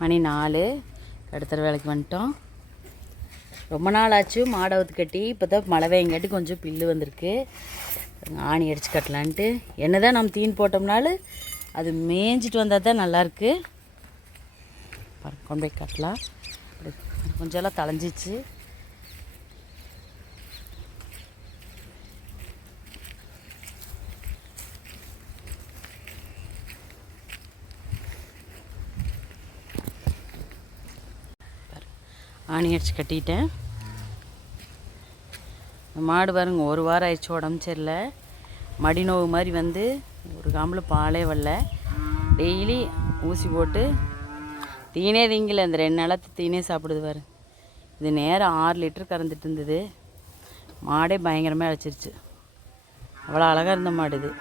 மணி நாலு. கடுத்தர வேலைக்கு வந்துட்டோம். ரொம்ப நாள் ஆச்சு மாடவத்து கட்டி. இப்போ தான் மழை பெய்யங்காட்டி கொஞ்சம் பில்லு வந்திருக்கு. ஆணி அடித்து கட்டலான்ட்டு. என்ன தான் நம்ம தீன் போட்டோம்னாலும் அது மேய்ஞ்சிட்டு வந்தால் தான் நல்லாயிருக்கு கொண்டு போய் கட்டலாம். கொஞ்சம் எல்லாம் தலைஞ்சிச்சு ஆணி அடிச்சு கட்டிட்டேன். இந்த மாடு பாருங்க ஒரு வாரம் ஆயிடுச்சு உடம்பு சரியில்லை. மடி நோவு மாதிரி வந்து ஒரு காம்பில் பாலே வரல. டெய்லி ஊசி போட்டு தீனே திங்கல அந்த ரெண்டு நாளாக தீனே சாப்பிடுது பாரு. இது நேரம் ஆறு லிட்டர் கறந்துட்டு இருந்தது. மாடே பயங்கரமாக அழைச்சிருச்சு. அவ்வளோ அழகாக இருந்த மாடு இது.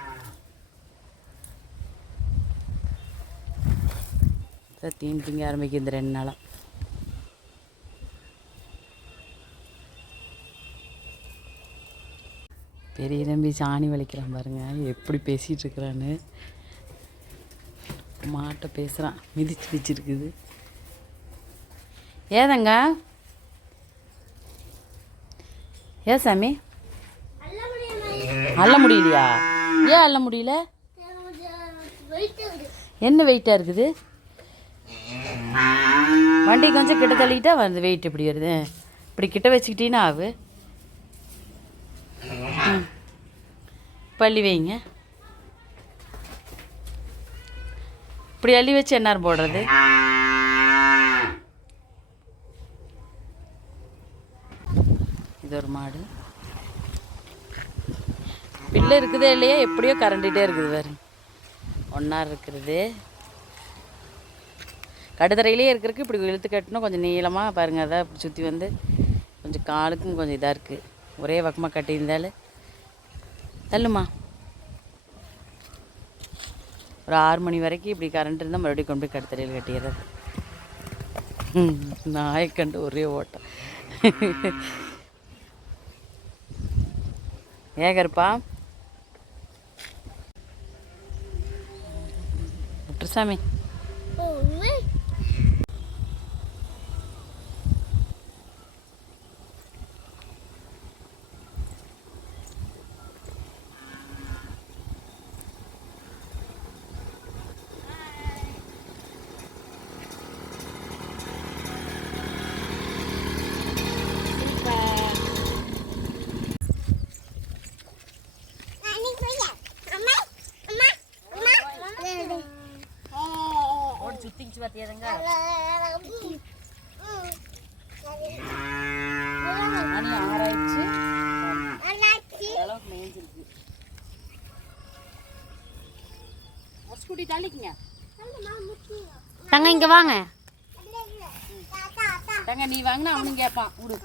தீன் திங்க ஆரம்பிக்கும் இந்த ரெண்டு நாளாக பெரிய தம்பி சாணி வலிக்கிறான் பாருங்க. எப்படி பேசிகிட்டு இருக்கிறான்னு. மாட்டை பேசுகிறான் மிதிச்சு மிதிச்சிருக்குது ஏதங்க ஏ சாமி? அள்ள முடியலையா? ஏன் அள்ள முடியல? என்ன வெயிட்டாக இருக்குது? வண்டி கொஞ்சம் கிட்ட தள்ளிக்கிட்டா வந்து வெயிட் எப்படி வருது. இப்படி கிட்ட வச்சுக்கிட்டீங்கன்னா ஆகு. பள்ளி வைங்க. இப்படி அள்ளி வச்சு என்ன போடுறது? இது ஒரு மாடு. பிள்ளை இருக்குதே இல்லையா எப்படியோ கரண்டிகிட்டே இருக்குது வேறு ஒன்றா இருக்கிறது கடுதரையிலே இருக்கிறதுக்கு இப்படி இழுத்து கட்டணும். கொஞ்சம் நீளமாக பாருங்கள் அதான் இப்படி சுற்றி வந்து கொஞ்சம் காலுக்கும் கொஞ்சம் இதாக இருக்குது ஒரே பக்கமாக கட்டியிருந்தாலும் தள்ளுமா. ஒரு ஆறு மணி வரைக்கும் இப்படி கரண்ட் இருந்தால் மறுபடியும் கொண்டு போய் கடுத்தறையில் கட்டிடுறது. நாயை கண்டு ஒரே ஓட்டம். ஏகருப்பா முட்டுசாமி ஸ்கூட்டி தள்ளிக்குங்க. தங்க இங்க வாங்க. தங்க நீ வாங்கினா அவனும் கேட்பான் விடு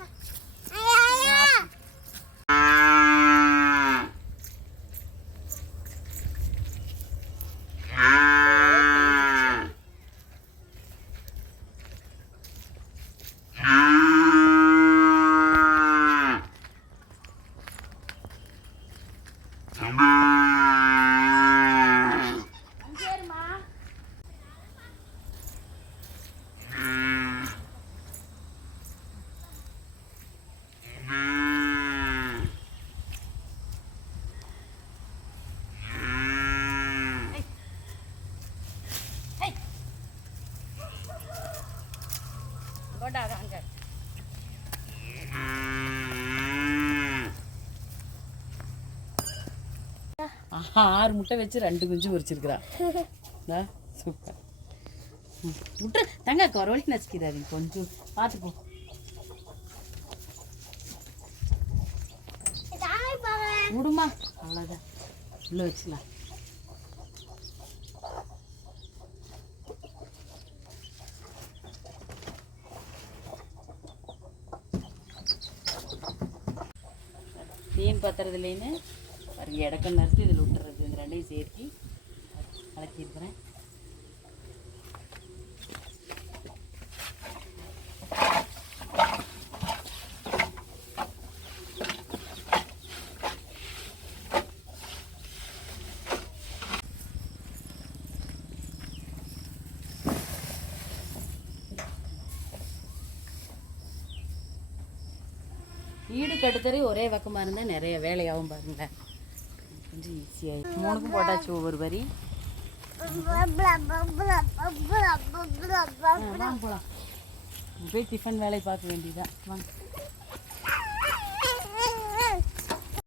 ஆறு முட்டை வச்சு ரெண்டு குஞ்சு பொரிச்சிருக்கிறா. சூப்பர். விட்டு தங்க குறவழி நச்சுக்கிறாரு கொஞ்சம் பார்த்து போ. விடுமா அவ்வளோதான் உள்ள வச்சுக்கலாம். தீன் பத்துறதுலேன்னு பாருங்கள் இடக்க நிறுத்தி இதில் விட்டுறது. இந்த ரெண்டையும் சேர்த்து கலக்கியிருக்கிறேன் ஈடு கட்டுத்தறி ஒரே பக்கமாக இருந்தால் நிறைய வேலையாகவும் பாருங்களேன் கொஞ்சம் ஈஸியாக மூணுக்கும் போட்டாச்சு ஒவ்வொரு வரி. போகலாம் போய் டிஃபன் வேலையை பார்க்க வேண்டியதான் வாங்க.